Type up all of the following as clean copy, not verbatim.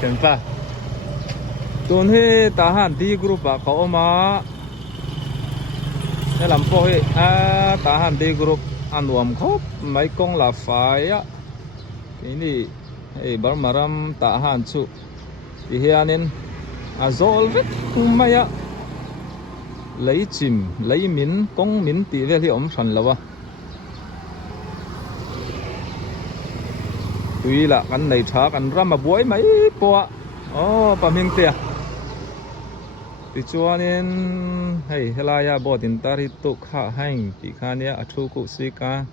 thiền pa tuần hi ta han đi group à có mà cái làm po hi ta han đi group ăn uống khóc mấy con là phải á ini bar maram ta han chu thì hianin azol vết mày á lấy chim lấy min công min tì về thì ông sẵn là tuy là ăn này thác ăn ra mà buổi mấy po bà mình tiệt thì cho nên hay helaya bỏ tiền ta thì tục khá hành thì khá nia ở chỗ cụ sĩ ca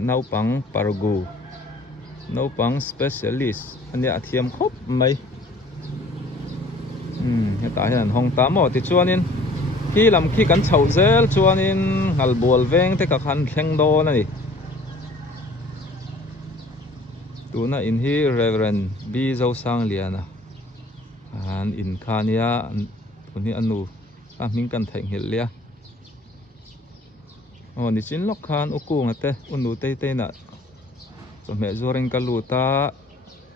nấu bằng paragu nấu bằng specialist anh nia thiêm khóc mấy hiện tại là hong tám thì cho nên khi làm khi cắn chậu dễ cho nên ngල් buồn veng thế các hành khen đô này tu na in hi Reverend bi zo sang liana an in khania kun hi anu min kan theng hel lia ni chin lok khan uku ngate unu te na so me zoring kaluta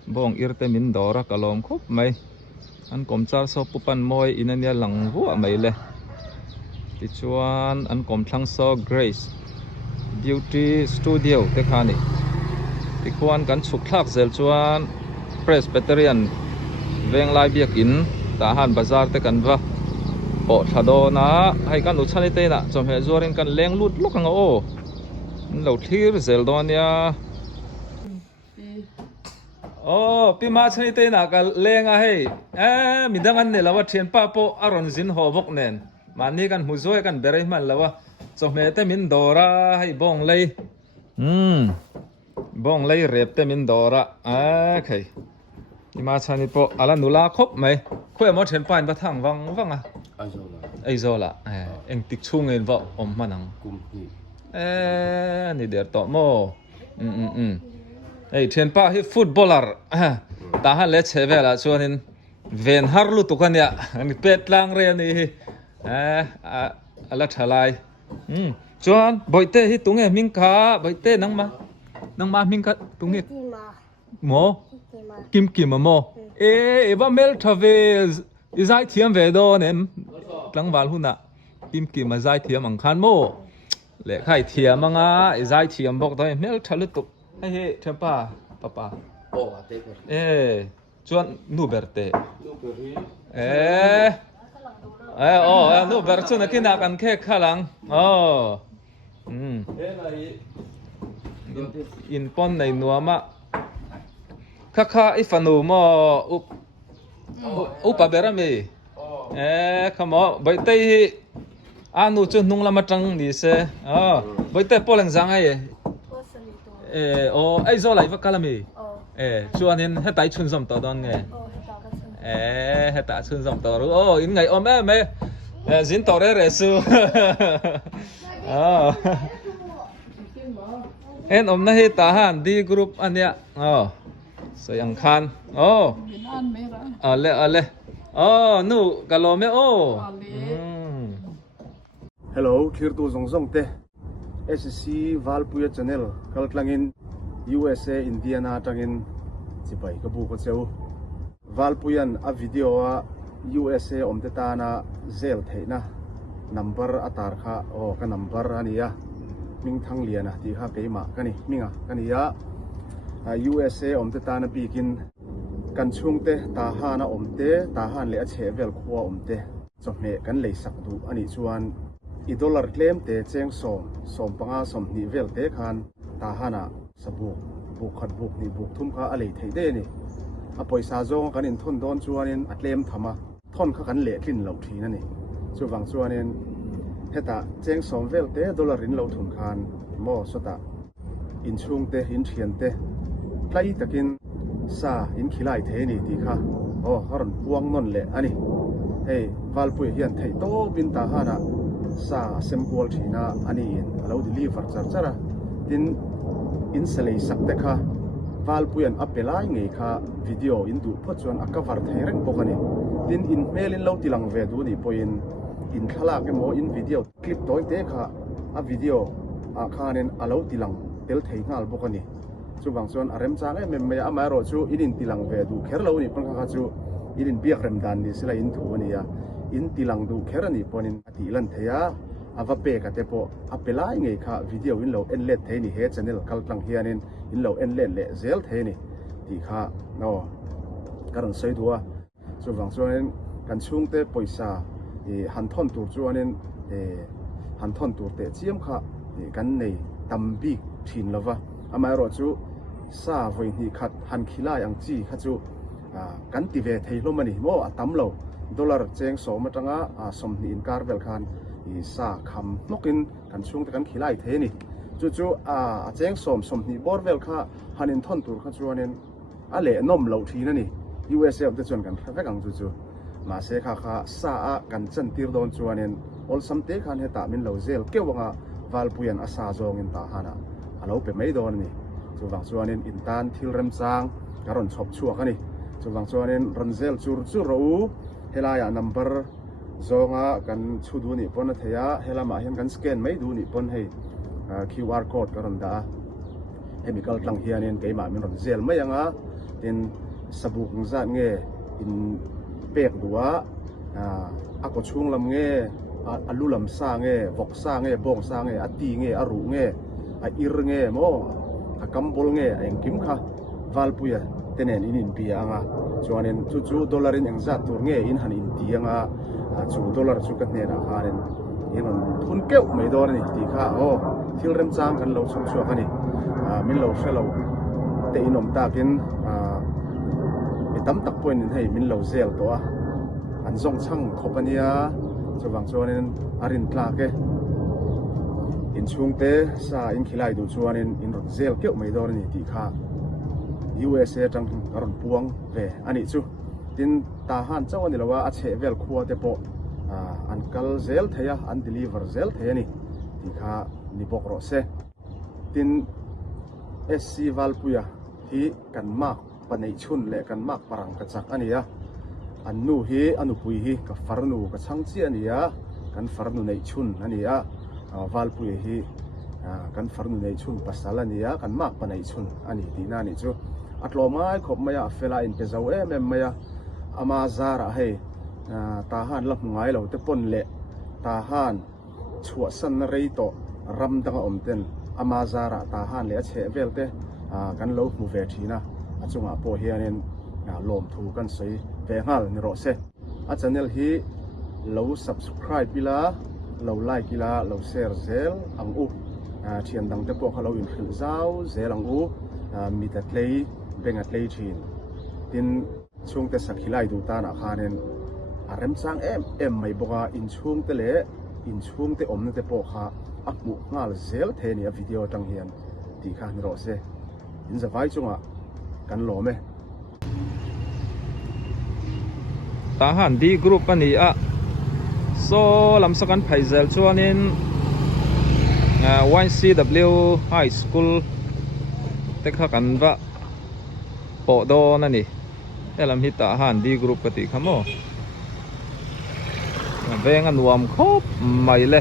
bong irte min dora kalom khop mai an komchar so pupan moi inania langwu mai le ti chuan an kom thlang so Grace Beauty Studio te khani ti khuan kan chuk thak zel chuan Presbyterian veng lai biak in ta han bazar te kan va o thado na hay kan uchani te na chom he zoring kan leng lut lok anga o lo thir zel donia pi ma chani te na ka lenga hei midang an ne lawa thian pa po aron zin ho bok nen mani kan huzoi kan berei man lawa chom he te min dora hei bong lei bong lei rep te min dora okay ima chani po ala nula khop mai khoi mo then pan ba thang wang à ai zo la eng tik chung en wa om manang kum hi ni der to mo ei then pa hi footballer ta han le chevela chuanin ven harlu tukania ani pet lang re ni ala thalai chuan boite hi tunge mingkha boite nangma mingkha tunge mo kim kim mo eva mel thave izai thiam ve do nem tlangwal huna kim kim ma zai thiam ang khan mo le khai thiam anga izai thiam bok doi mel thalu tuk he thapa papa chuan nu berte nu ber chu na kina kan khe khalang in pon nei nuama kha ifanu mo upa berami khamo baitei anu chu nung lama tang ni se baitei poleng zang ai ai zo lai va kalami chuanin hetai chun zom to don nge heta chun zom to ru in ngai om me zin to re su en om na hi ta han di group ania sayang khan ale nu kalome hello thir tu zong te SC Valpuya channel kaltlangin USA Indiana tangin chipai ka bu ko cheu Valpuyan a video a USA omte ta na zel theina number atar kha ka number ania ming thang liana ti kha keima kani minga kania USA omte ta na bikin kan chungte ta hana omte ta han le a chevel khuwa omte chome kan lei sak du ani chuan i dollar claim te cheng som panga som ni vel te khan ta hana sabu buk khat buk ni buk thum kha alei thei de ni a poisa zong kan in thon don chuanin a claim thama thon kha kan le thlin lo thina ni chuwang chuanin heta cheng som vel te dollar in lo thun khan mo sota in chungte in thian te tlai takin sa in khilai the ni ti kha haron puang non le ani hey Valpui hian thei to bin ta hana sa sempol thina ani in alo deliver chara tin in selei sak te kha Valpuyan apelai ngei kha video in du pho chuan a cover thei reng bokani tin in mail in lo tilang ve du ni poin in khala ke mo in video clip toy te kha a video a khanen alo tilang tel thei ngal bokani chu wang chuan a rem chang em mai ama ro chu in tilang ve du kher lo ni pon kha chu in biak rem dan ni sila in thu ani ya in tilang du kher ani ponin ati lan theya ava pe ka te po apelai ngei kha video in lo en let the ni he channel kal tlang hianin in lo en let le zel the ni ti kha no karon sei duwa chu wang chuan kan chung te poisa han thon tur chuanin han thon tur te chiam kha kan nei tambi thin lova amai ro chu sa voi ni khat han khilai ang chi kha chu kan ti ve thei lo mani mo atam lo dollar cheng so ma tanga som ni in kar vel khan i sa kham nokin kan chung te kan khilai the ni chu cheng som ni bor vel kha hanin thon tur kha chuanin a le nom lo thi na ni USA te chuan kan thak ang chu ma se kha sa a kan chan tir don chuanin ol sam te khan he ta min lo zel kewanga valpuyan asa zong in ta hana alo pe mai don ni chuwang chuanin intan thil rem chang karon chhop chuak ani chuwang chuanin ranzel chu ro helaya number zonga kan chudu ni pon theya helama hian kan scan mai du ni pon hei QR code karon da chemical tlang hianin keima min ranzel mai anga tin sabuk za nge in pek duwa ako chung lam nge alulam sa nge vok sa nge bong sa nge ati nge aru nge a ir nge mo a kambol nge a engkim kha valpuya tenen in pia anga chuanin chu dollar in engza tur nge in han in ti anga chu dollar chu ka hne na hanin inon thun keu mai dor ni ti kha o thil rem chang kan lo chung chu ani min lo shelo te inom takin tam tak point in hei min lo zel to a an zong chang khopania chuwang chuanin arin tla ke in chungte sa in khilai du chuanin in ron zel keu mai dor ni ti kha USA tang karon puang ve ani chu tin ta han chawani lawa a che vel khuwa te po an kal zel theya an deliver zel the ni ti kha ni bok ro se tin SC Valpuya hi kan mak panei chun le kan mak parang ka chak ania annu hi anupui hi ka farnu ka changchi ania kan farnu nei chun ania valpui hi kan farnu nei chun pasal ania kan mak panei chun ani tina ni chu atlo mai khop maya fela in pezaw em maya ama zara hei ta han la ngai lo te pon le ta han chua san rei to ram danga omten ama zara ta han le che velte kan lo mu ve thina achunga po hianin lom thu kan sei ve ngal ni ro se a channel hi lo subscribe bila lo like bila lo share zel ang u thian dang te po khalo in khil zau zel ang u mi ta tlei benga tlei thin tin chung te sakhilai du ta na khanen arem chang em mai boga in chung te le in chung te om na te po kha akmu ngal zel the ni a video tang hian ti kha ni ro se in zawai chunga kan lo me ta han di group ani a so lam sakan phaizel chuanin YCW high school te kha kan va po do na ni elam hi ta han di group pati khamo veng an wam khop mai le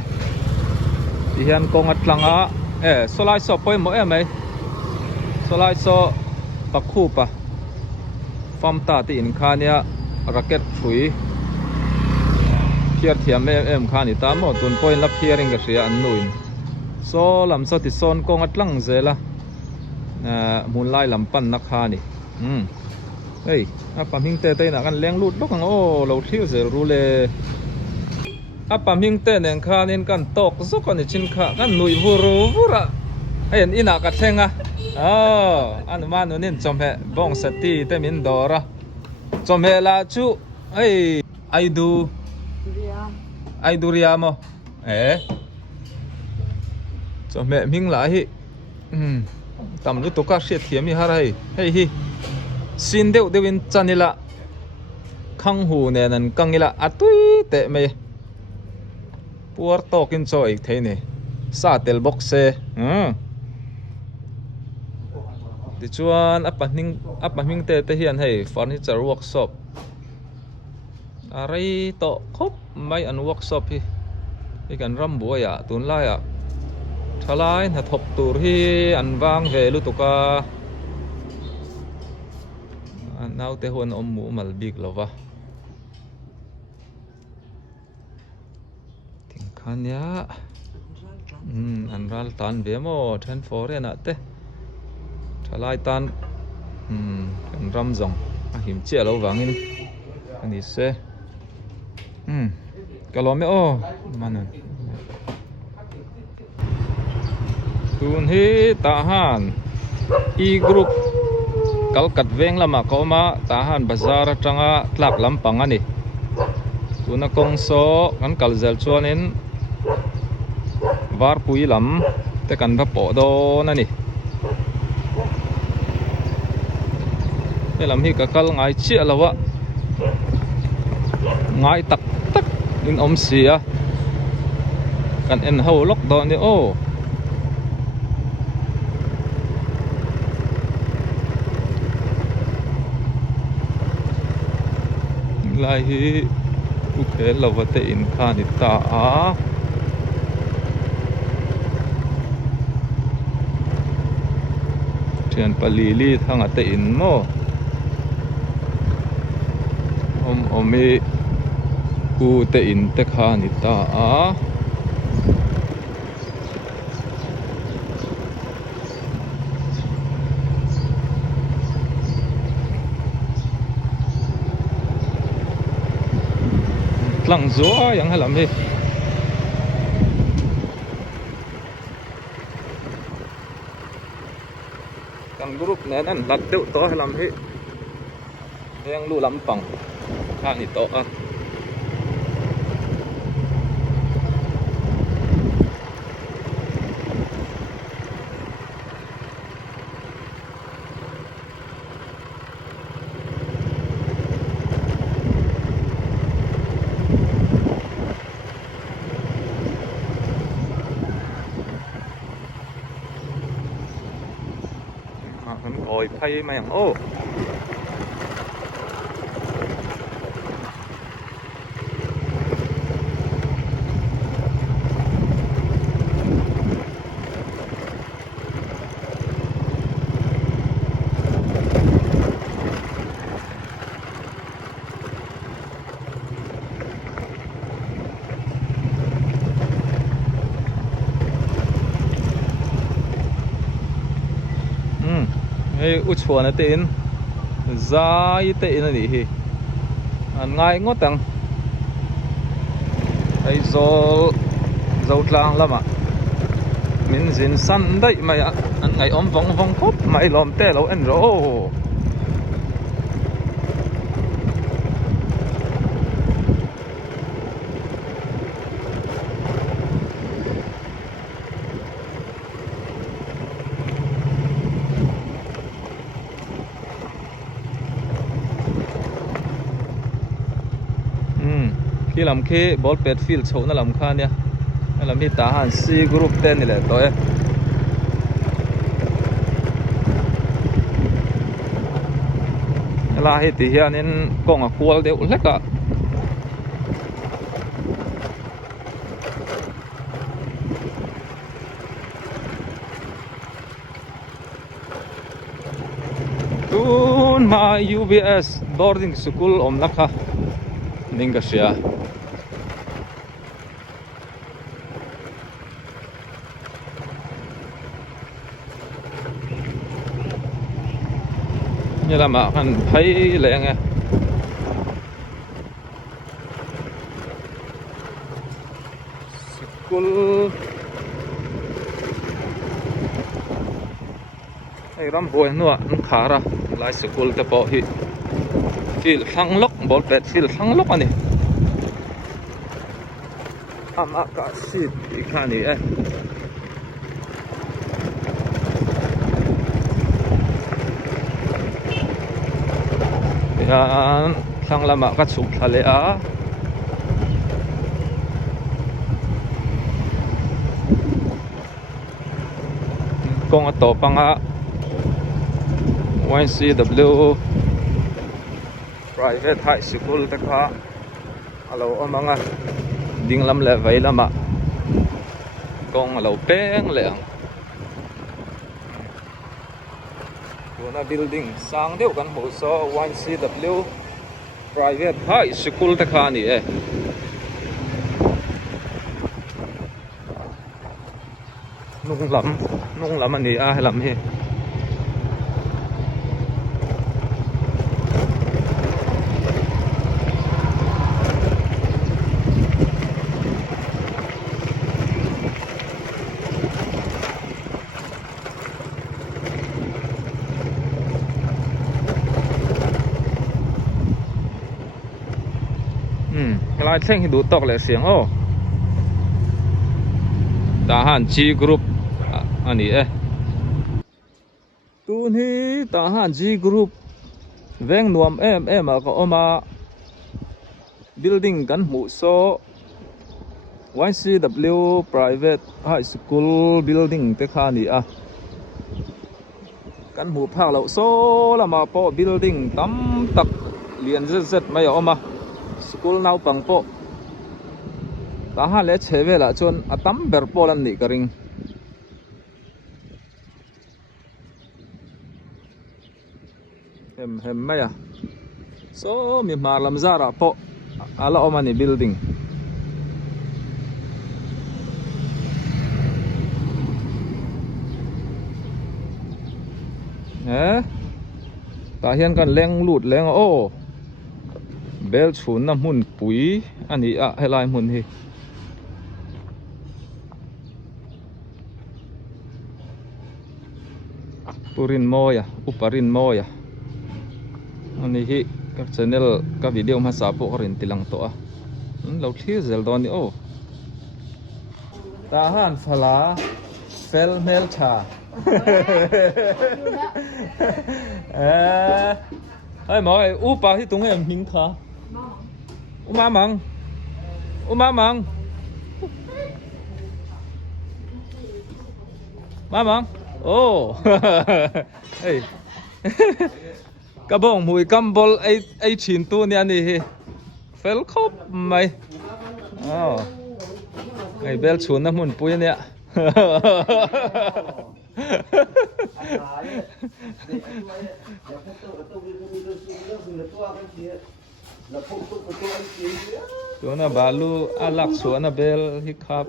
ti hian kong atlanga solai so poi mo mai solai so pakhu pa fam ta ti in khania racket thui phiar thiam em khani ta mo tun point la phiaring ga ria an nuin so lam so ti son kong atlang zela mun lai lam pan na khani ei apa ming te na kan leng lut lok ang o lo thiu ze ru le apa ming te nen khanin kan tok zok ani chin kha kan nui vura en ina ka thenga an manu nin chomhe bong sati te min dora chomhe la chu ei ai du ria mo chomhe ming la hi tam lu to ka hriat thiam hi harai hei hi sin deuin chanila khang hu ne nan kangila atui te me puar tokin choi theine sa tel box se ti chuan apahming te hian hei furniture workshop arai to khop mai an workshop hi kan ram buaya tun la ya thalai na thop tur hi an wang ve lu tuka nau te huan mu mal bik lova ting khan ya an ral tan ve mo then for na te thalai tan an ram zong a him che lo wangin ani se kalome o manan tun hi tahan e group kalkat veng lama koma tahan bazar atanga tlak lampang ani tuna kongso kan kalzel chuanin var pui lam te kan va po do nani lam hi ka kal ngai chi alawa ngai tak tak in om sia kan en ho lok do ni o lai hi u khe lawate in khani ta a thian palili thang ate in mo omi u te in te khani ta a tlang zua yang halam hi kan group nen an lat deuh to halam hi yang lu lampang khani to a oi phay mà ô u chuan ate in zai te in ani hi an ngai ngotang ai zol tlang lama min zin san dai mai an ngai om vong khop mai lom te lo en ro khi làm khi ball pet field chậu nó làm khan nha làm đi tá hàn C group tên này là tối là hết thì hiện nên con ở cua đều lách cả tun ma UBS boarding school om nakha ningasia như là mà hắn thấy lẹ nghe school ai ram boy nữa nó khá ra lại school te po hi field thang lok ball pet field thang lok ani ama ka sit ikhani yan thang lama ka chuk thale a kong ato panga YCW private high school ta kha alo amanga dinglam le vai lama kong alo peng leang na building sang deuh kan hmu saw 1CW private high school te kha ni e nung lam ani a lam hi lai thleng hi du tok le siang o ta han G group ani e tun hi ta han G group veng nuam em a ka oma building kan hmu so YCW private high school building te kha ni a kan hmu phak lo so lama po building tam tak lian zet mai a oma school nau pang po ta ha le chevela chon atam ber polan ni karing hem maya so mi malam zara po ala omani building ta hian kan leng lut leng o bel chun na mun pui ani a helai mun hi purin moya uparin moya ani hi ka channel ka video ma sa po rin tilang to a lo thlir zel don ni o ta han phala fel mel tha ai moi upa hi tung em hing tha umamang mamang oh hey ka bong mui kambol ai chin tu ni ani hi fel khop mai oh ai bel chun na mun pui neตัวน่ะบาลูอาลักสวนน่ะเบลฮิครับ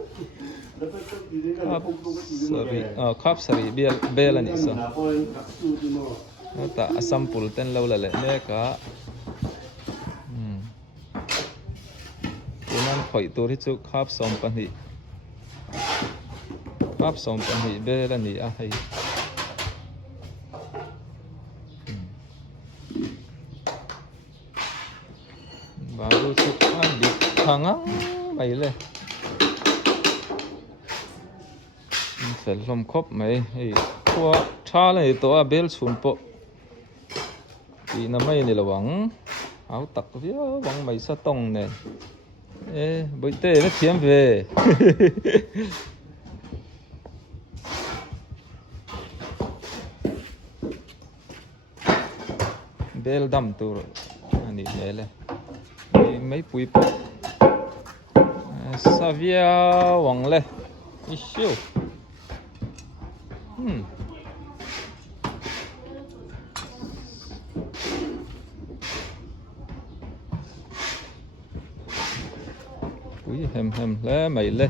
ครับสรีเบลอันนี้ซะแต่สัมปุลเต้นเราละเนกะตัวนั้นข่อยตัวที่จุครับสมปันหิครับสมปันหิเบลอันนี้อะให้บาลูสุอันดิทางไปเลยเสร็จลมครบไหมไอ้ตัวชาเลยตัวเบลชุนโปปีน้ำไม่ในระวังเอาตักเวียหวังไม่สะตงเนี่ยใบเต้ไม่เทียมเวเบลดำตัวอันนี้เลยไม่ปุยปะซาเวียหวังเลยอิชิวปุยเห็มแล้วไม่เลย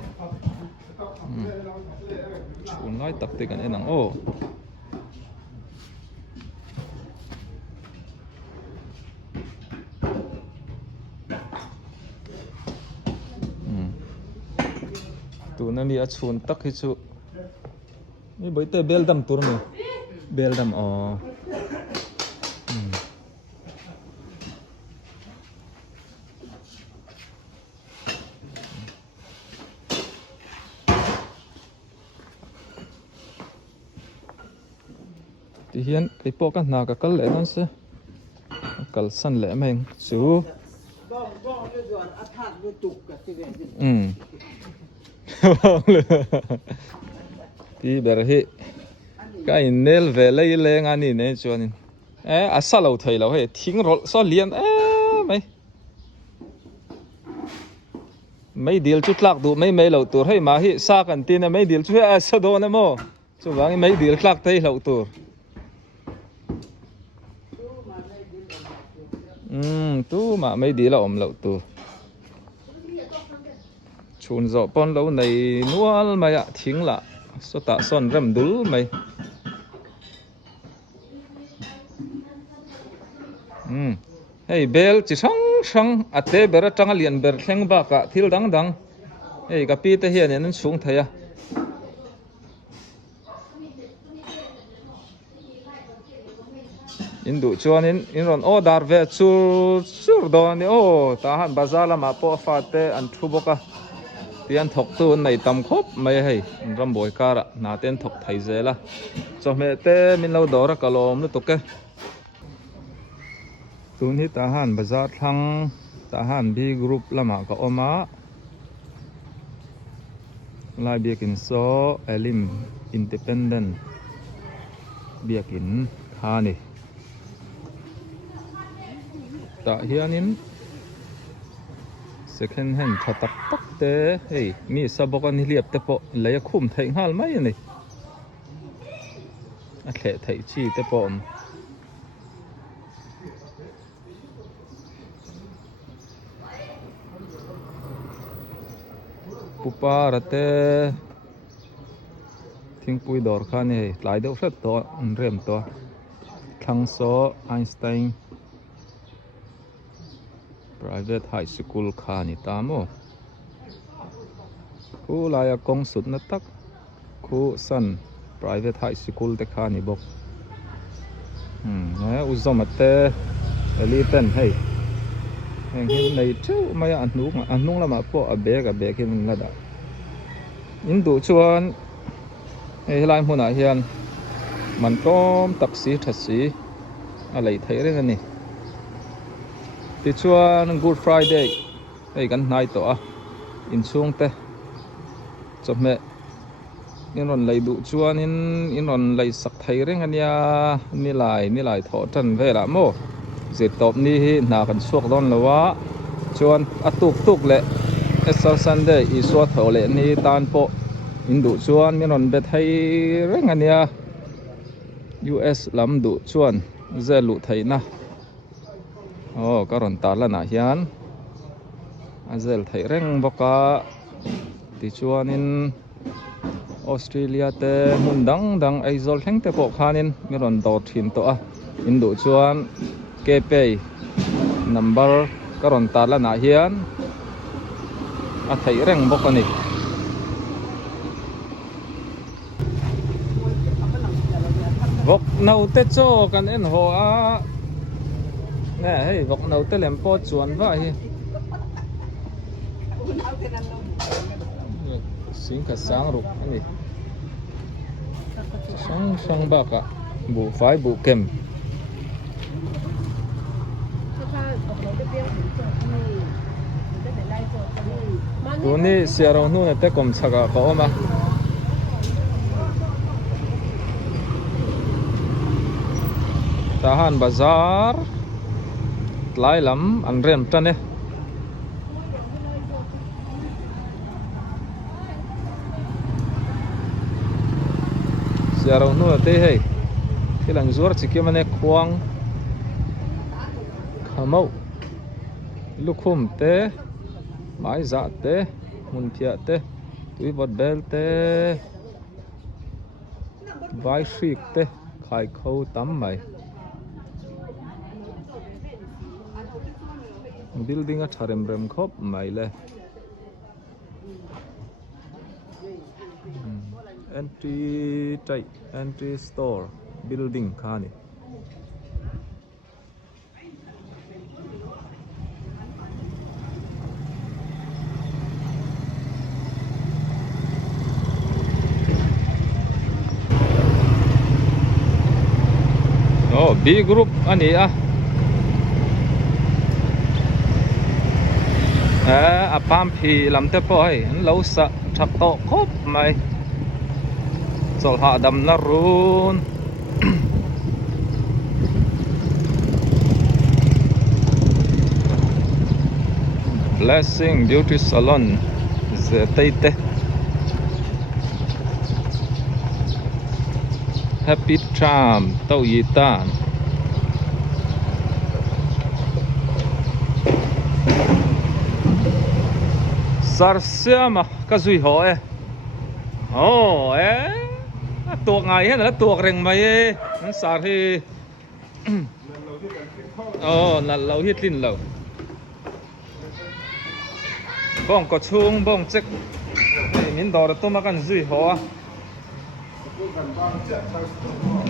ชวนไล่ตักติกันไอ้หนังโอ้ตัวนั้นมีอาชวนตักให้ชูนี่ใบเตยเบลดำตัวมั้ยเบลดำอ๋อที่เฮียนไอ้พวกกันหน้ากับกันแหละนั่นสิกันสั่นแหละแม่งชูที่เบรฮิก็อินเนลเวลเลยงานนี้เนี่ยจวนอาศัยเราไทยเราเฮ้ทิ้งรถซ้อนเลียนไม่เดียวจุดหลักดูไม่เราตัวให้มาฮิซากันตีนะไม่เดียวช่วยอาศัยโดนนะโมช่วงนี้ไม่เดียวหลักไทยเราตัว tu mà mấy đi là lậu tu chun dọ pon lâu này nuôi mày ạ thính lạ số tạ son rầm đú mày hey bel chỉ sang sang à té bera trăng liền ber khen ba cả thil đắng đắng hey cái pi té hiện nên xuống thấy à in du chuan in ron order ve chu do ni o ta han bazar la ma po fa te an thu boka tian thok tu nei tam khop mai hei ram boi kara na ten thok thai zela cho me te min lo dora kalom lu to ke tun hi ta han bazar thang ta han bi group lama ka oma lai biakin so elim independent biakin khani ta hianin second hand thatak tak te hey mi sabokan hiliap te po leya khum thai hal mai ni a the thai chi te po pupa rate thingpui dor khan he tlai deuh hret to rem to thlang so Einstein private high school khani tamo khu laya kong sut na tak khu san private high school te khani bok ne uzom ate eliten hey heng hin nei chu mai anung lama po a bek hin la da in du chuan hey lai hmuna hian man tom taxi thasi a lei thei reng ani ti chuan Good Friday hey kan nai to a in chung te chome in ron lei du chuan in ron lei sak thei reng ania ni lai tho tan vela mo zit top ni hi na kan suak don lawa chuan atuk le Easter Sunday i so tho le ni tan po in du chuan ni ron bet thei reng ania US lam du chuan zelu thei na karon ta la na hian azel thei reng boka ti chuanin Australia te mun dang aizol thleng te po khanin mi ron dot thin to a in du chuan KPay number karon ta la na hian a thei reng boka ni vok nau te cho kan en ho a nè hey vok nau te lem po chuan va hi sing ka sang ruk ani sang ba ka bu fai bu kem tu ni siaro nu ne te kom chaga ka oma tahan bazar lai lam an rem tane siaro nu te hey kilang zuar chikim ane khuang khamau lukhum te mai za te mun phia te tui bot bel te vai shik te khai khâu tam mai building a tharem rem khop mai le entry store building khani B group ani apam phi lam te poi lo sa thak to khop mai chol ha dam na run Blessing Beauty Salon ze teite Happy Charm tau yi tan sar sia mà cái duy họ ấy ồ ấy tuộc ngày hết là tuộc rừng mày ấy nó sar thì ồ là lâu hết linh lâu bông có chung bông chắc mình đòi tôi mà cái duy họ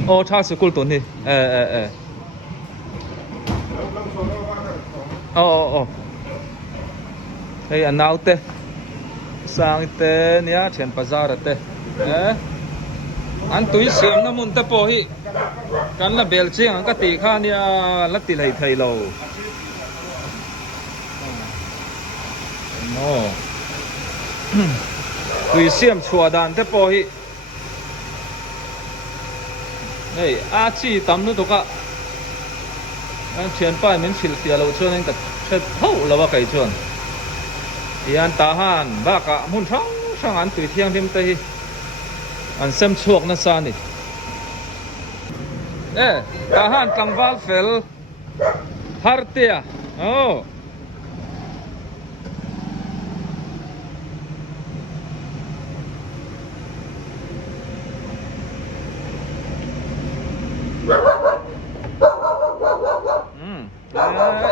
ồ cha sự cố tổn đi ồ hey anh nào te sang te nia chen bazar te anh túi xiêm nó muốn te po hi kan la bel ching ang ka ti kha nia la ti lai thai lo no túi xiêm chua dan te po hi hey a chi tam nu to ka anh chen pa min chil tia lo chuan anh ka chet ho lo wa kai chuan Ian tahan baka mun sang an tui thiang dim te hi an sem chuak na sa ni tahan tlangwal fel har tia oh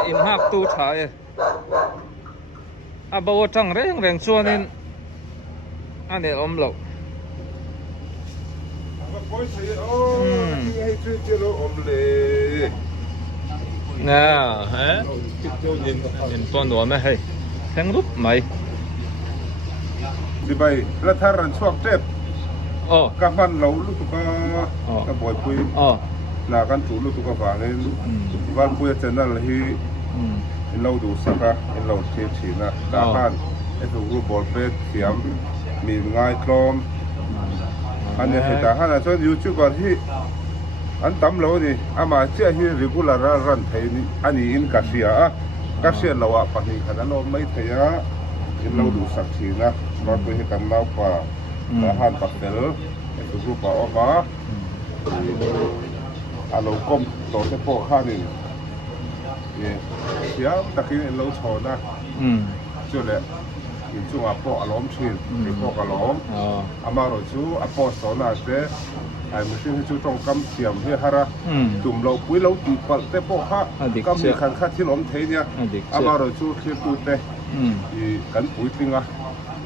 im hak tu thai à bao trăng reng reng xua nên anh để ôm lộc nè hả nhìn con đùa mấy hay thằng lúc mày đi bay là thà rằng suốt tết các bạn lâu lúc tụi các bồi pui là các chủ lúc tụi các bạn nên bạn pui chân là hi in lâu đủ saka in lâu chế chỉ na cả han cái thủ group ball pet tiệm mình ngay chrome anh ấy hiện tại han là cho YouTube còn hi anh tắm lâu đi ama chia hi regular run thấy anh ấy in cả xe lâu à phải khả năng nó mấy thấy á in lâu đủ sạch chỉ na nó tôi hiện cần lâu qua cả han bắt đầu cái thủ group bảo mà anh lâu công tổ chức bộ han đi siap tak ini lau chona chu le in chu apo alom thin ni po kalom amaro chu apo sona te ai musin chu tong kam siam he hara tum lo pui lo ti pal te po kha kam ni khan kha thin om thei nia amaro chu khi tu te i kan pui tinga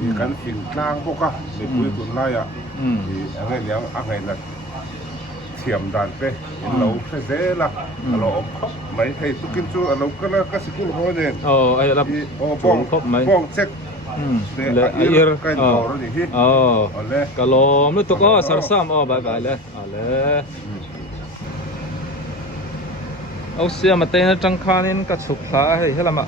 i kan fin tlang po ka ni pui tun lai a i angai liang angai na thiểm đàn pe lâu thế dễ là lâu khóc mấy thầy tôi kinh chu lâu cái là cái sự cố này ai là bong khóc mấy bong check le ir cái đồ đó thì cái lom nó tôi có sar sam bye bye le xe mà tên nó trăng khan nên cái sụp phá hay thế là mà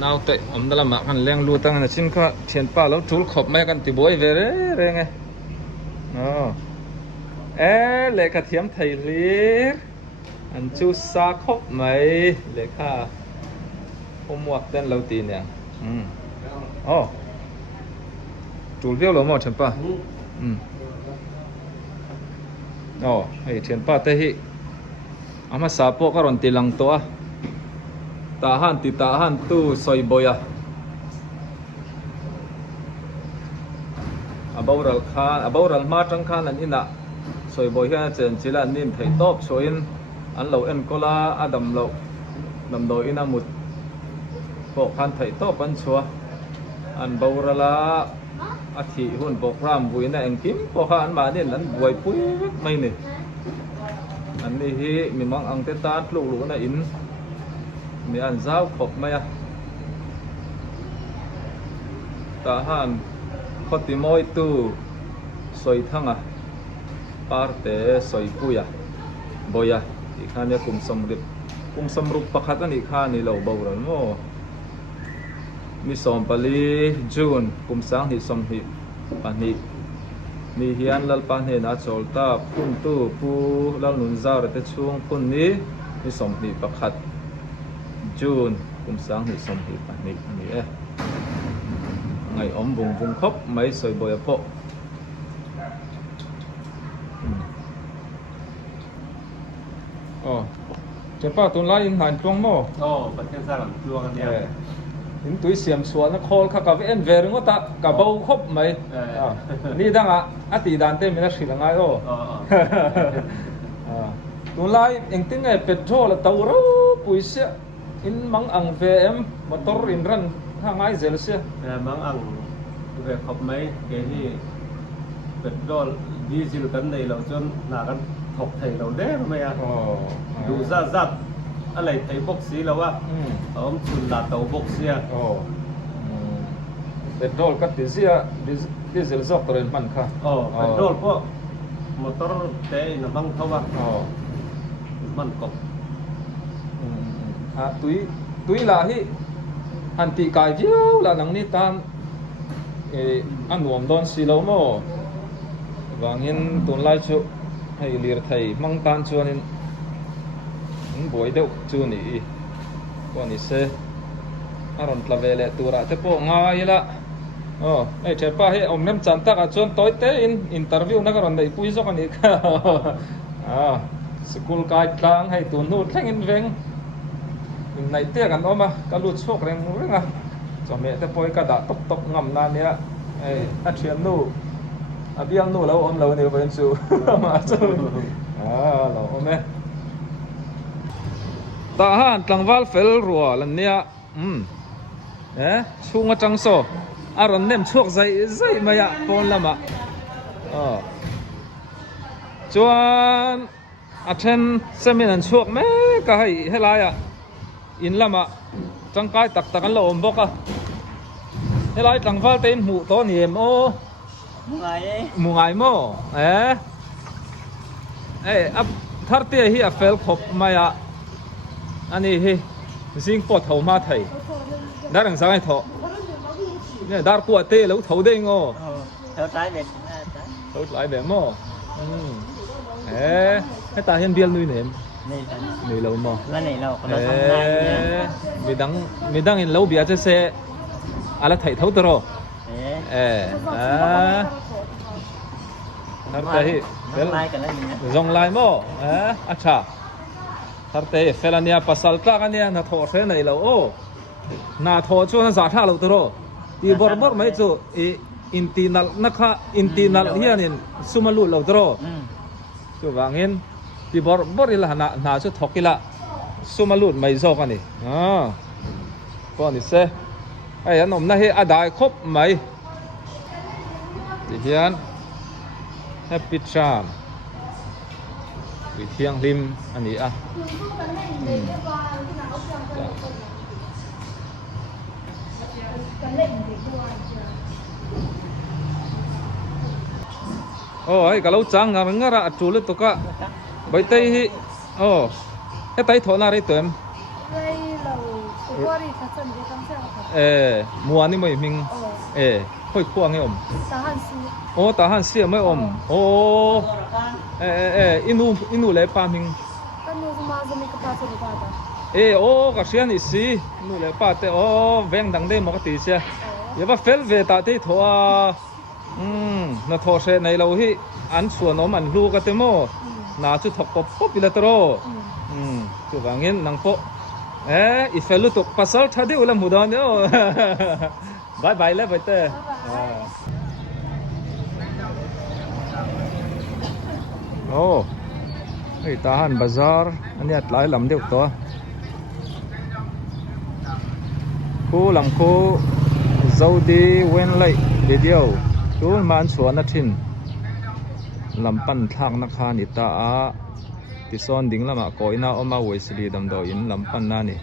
nào tệ đó là mà hắn leng lu tăng là xin kha tiền pa lâu chul khop mấy cái tí bôi về đấy nghe lệ cả thiếm thầy liếc anh chú sa khóc mấy lệ cả hôm muộn tên lâu tiền nè chủ yếu là một chân pa hay chân pa thế hi ama sa po karon tilang to tahan tu soy boya abaural ma trăng khan anh ina soi boy ha chen chila nin thei top soin an lo en kola adam lo nam do ina mut po khan thei top an chua an baurala a thi hun program buina engkim po kha an ma nin an buai pui mai ni an ni hi mi mang ang te ta lu na in mi an zau khop mai a ta han khoti moi tu soi thanga parte soi puya boya ikhane kum samrup pakhat ani khani lo bawran mo mi som pali june kum sang hi som hi pani mi hian lal pan he na cholta phun tu pu lal nun zar te chung phun ni mi som hi pakhat june kum sang hi som hi pani ani ngày om vùng khóc mấy soi boya po chế pa tuần lai in hành trong mò bật thêm ra làm chuông anh em in tui siam suan na khol kha ka ven ver ngota ka bau khop mai ni danga ati dan te mina shrilangai o tu lai eng ting ai petrol tau ro puisia in mang ang vm motor in ran hangai zel sia mang ang về khop mai ke hi petrol diesel kan nei lo chon na kan thok thei lo de mai a du za zat alai thei box si lo wa om chun la tàu box sia petrol ka ti sia diesel zok toren man kha petrol po motor te na mang thawa man kop tui la hi han ti kai jiu la nang ni tan an nuam don si lo mo wangin tun lai chu hei lir thei mang tan chuanin boi deuh chu ni ko ni se aron tlavele tura te po ngai la ei thepa he om nem chan tak a chuan toi te in interview na karon dei pui zok ani kha school kai tlang hei tun nu thleng in veng này tiếcกันôm mà cái lụt sốt này muốn à cho mẹ tới poi cái đã tốc tốc ngầm na nè ăn chuyện nụ biang nụ lâu ôm lâu nhiều bên su mà su lâu ôm mẹ ta han tlang val fel rùa lần nè chung ở trong sổ rồi nem chuộc dậy dậy mày ạ con làm ạ chuan trên xem mình chuộc mẹ cái hay lại ạ in lama trăng kai tak tak an lo om boka helai tlang val ten mu to niem o mungai mo ap thar te hi a fel khop maya ani hi sing po thau ma thai darang sangai tho ne dar ku te lo thau de ngo thau lai be mo cái ta hian bial nui nem này lâu mà này lâu mình đang in lâu bia cho xe ala thầy thấu tơ rồi dòng lai mo acha thar te felania pasal ta kan ya na tho se nei lo o na tho chu na za tha lo tơ rồi i bor bor mai chu internal nakha internal hianin sumalu lo tơ rồi chu wangin di bor ila na chu thokila sumalut mai zo ka ni ko ni se ai an om na he adai khop mai ti hian happy charm wi thiang lim ani a ai kalau chang ngara atu le to ka bây tây hi cái tay thọ na đấy tụi em mua ni mới mình khôi khoang ấy ta han xia mới inu lấy pa mình cái xia này xí inu lấy pa te veng đằng đây một cái tí xia giờ bắt phèn về ta thấy thọ nó thọ xe này lâu hi ăn xuân nó mình lu cái thế mo na chu thok pop pop ila tro chu wangin nang po ifelu to pasal thade ulam mudan yo bye bye le bete ei tahan bazar ani atlai lam deuh to khu lam khu zodi wen lai video tu man chuan a thin lampan thak na kha ni ta a ti son ding lama koina oma weisli dam do in lampan na ni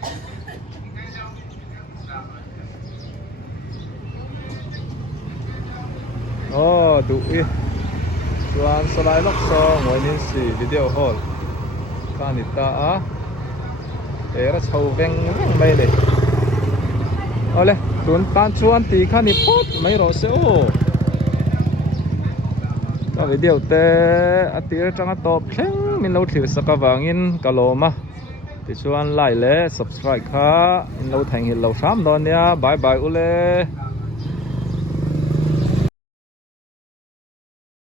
du i chuan salai lok so ngoi nin si video hall kha ni ta a era chho veng mai le ole tun tan chuan ti kha ni pot mai ro se cái video te atir changa top thleng min lo thlir saka wangin kaloma ti chuan like le subscribe kha in lo thang hi lo sam don ya bye bye ule